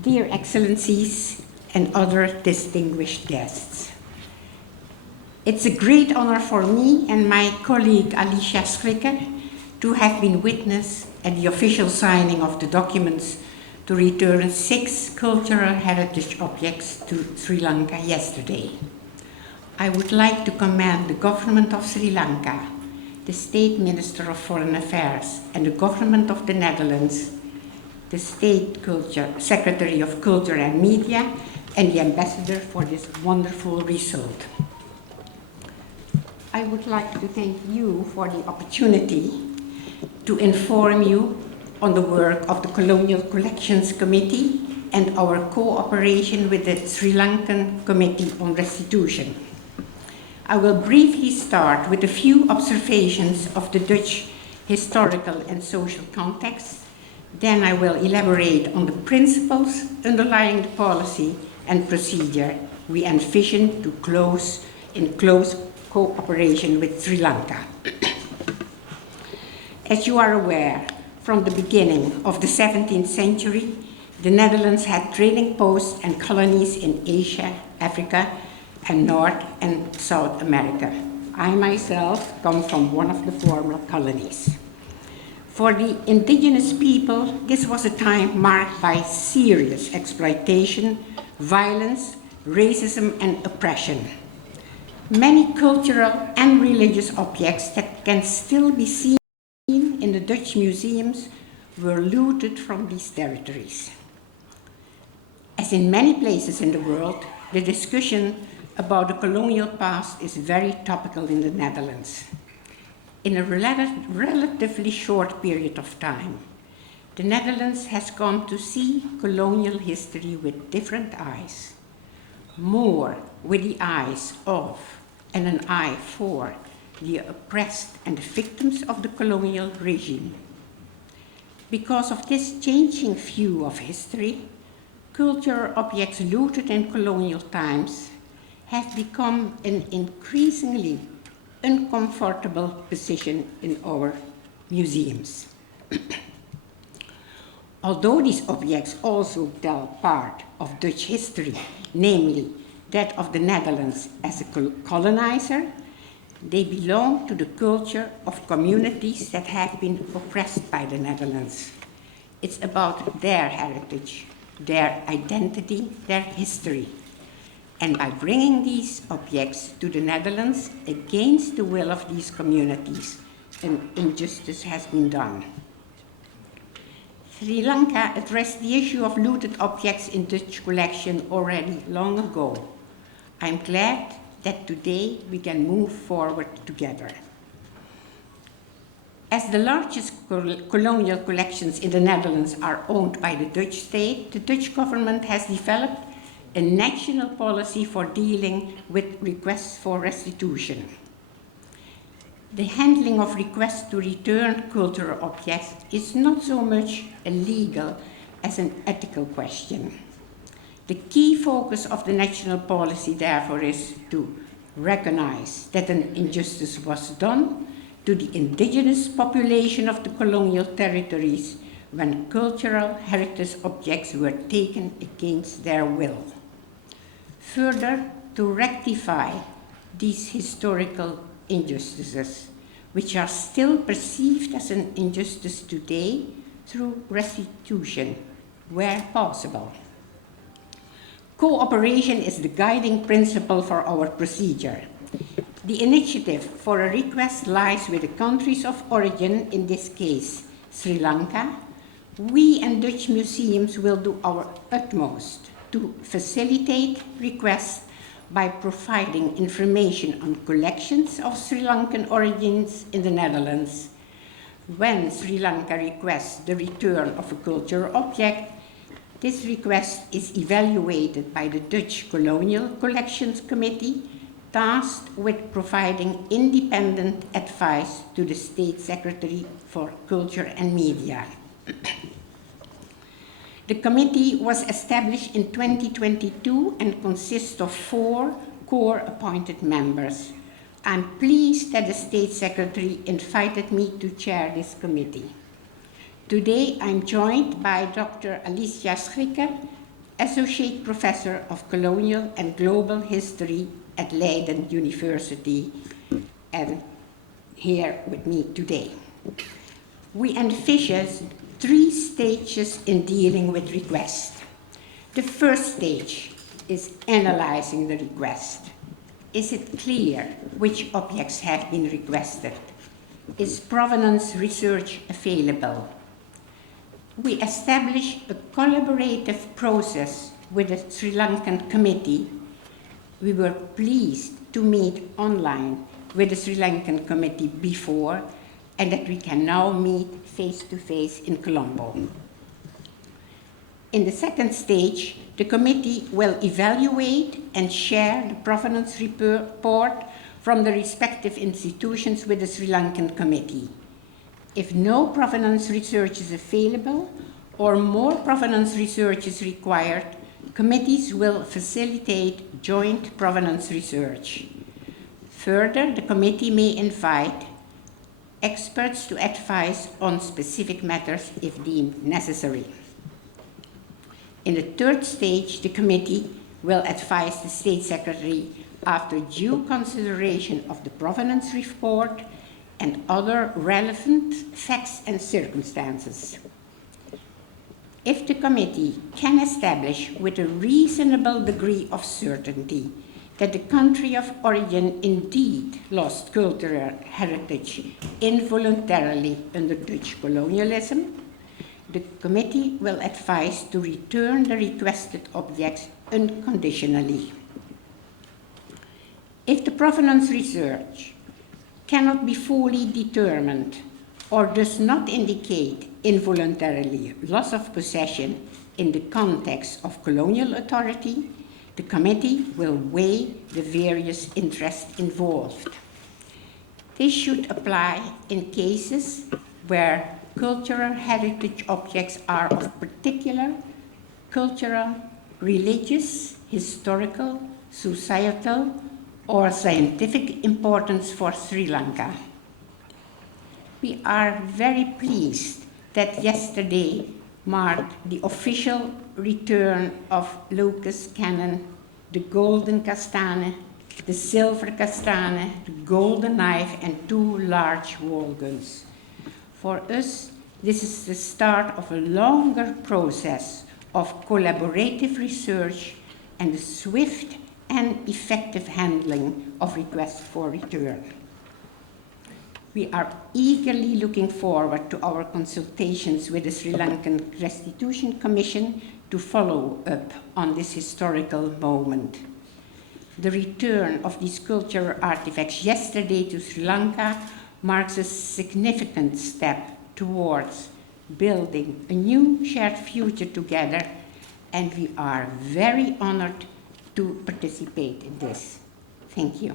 Dear Excellencies and other distinguished guests, it's a great honor for me and my colleague Alicia Schrikker to have been witness at the official signing of the documents to return 6 cultural heritage objects to Sri Lanka yesterday. I would like to commend the government of Sri Lanka, the State Minister of Foreign Affairs, and the government of the Netherlands, the State Secretary of Culture and Media, and the Ambassador for this wonderful result. I would like to thank you for the opportunity to inform you on the work of the Colonial Collections Committee and our cooperation with the Sri Lankan Committee on Restitution. I will briefly start with a few observations of the Dutch historical and social context. Then I will elaborate on the principles underlying the policy and procedure we envision to close in close cooperation with Sri Lanka. As you are aware, from the beginning of the 17th century, the Netherlands had trading posts and colonies in Asia, Africa, and North and South America. I myself come from one of the former colonies. For the indigenous people, this was a time marked by serious exploitation, violence, racism, and oppression. Many cultural and religious objects that can still be seen in the Dutch museums were looted from these territories. As in many places in the world, the discussion about the colonial past is very topical in the Netherlands. In a relatively short period of time, the Netherlands has come to see colonial history with different eyes, more with the eyes of and an eye for the oppressed and the victims of the colonial regime. Because of this changing view of history, cultural objects looted in colonial times have become an increasingly uncomfortable position in our museums. Although these objects also tell part of Dutch history, namely that of the Netherlands as a colonizer, they belong to the culture of communities that have been oppressed by the Netherlands. It's about their heritage, their identity, their history. And by bringing these objects to the Netherlands against the will of these communities, an injustice has been done. Sri Lanka addressed the issue of looted objects in Dutch collection already long ago. I'm glad that today we can move forward together. As the largest colonial collections in the Netherlands are owned by the Dutch state, the Dutch government has developed a national policy for dealing with requests for restitution. The handling of requests to return cultural objects is not so much a legal as an ethical question. The key focus of the national policy, therefore, is to recognize that an injustice was done to the indigenous population of the colonial territories when cultural heritage objects were taken against their will. Further, to rectify these historical injustices, which are still perceived as an injustice today, through restitution, where possible. Cooperation is the guiding principle for our procedure. The initiative for a request lies with the countries of origin, in this case, Sri Lanka. We and Dutch museums will do our utmost to facilitate requests by providing information on collections of Sri Lankan origins in the Netherlands. When Sri Lanka requests the return of a cultural object, this request is evaluated by the Dutch Colonial Collections Committee, tasked with providing independent advice to the State Secretary for Culture and Media. The committee was established in 2022 and consists of 4 core appointed members. I'm pleased that the State Secretary invited me to chair this committee. Today I'm joined by Dr. Alicia Schrikker, Associate Professor of Colonial and Global History at Leiden University, and here with me today. We envisage 3 stages in dealing with requests. The first stage is analyzing the request. Is it clear which objects have been requested? Is provenance research available? We established a collaborative process with the Sri Lankan committee. We were pleased to meet online with the Sri Lankan committee before, and that we can now meet face-to-face in Colombo. In the second stage, the committee will evaluate and share the provenance report from the respective institutions with the Sri Lankan committee. If no provenance research is available or more provenance research is required, committees will facilitate joint provenance research. Further, the committee may invite experts to advise on specific matters if deemed necessary. In the third stage, the committee will advise the State Secretary after due consideration of the provenance report and other relevant facts and circumstances. If the committee can establish with a reasonable degree of certainty that the country of origin indeed lost cultural heritage involuntarily under Dutch colonialism, the committee will advise to return the requested objects unconditionally. If the provenance research cannot be fully determined or does not indicate involuntarily loss of possession in the context of colonial authority, the committee will weigh the various interests involved. This should apply in cases where cultural heritage objects are of particular cultural, religious, historical, societal, or scientific importance for Sri Lanka. We are very pleased that yesterday marked the official return of Lucas Cannon, the golden kastane, the silver kastane, the golden knife, and 2 large wall guns. For us, this is the start of a longer process of collaborative research and the swift and effective handling of requests for return. We are eagerly looking forward to our consultations with the Sri Lankan Restitution Commission to follow up on this historical moment. The return of these cultural artifacts yesterday to Sri Lanka marks a significant step towards building a new shared future together, and we are very honored to participate in this. Thank you.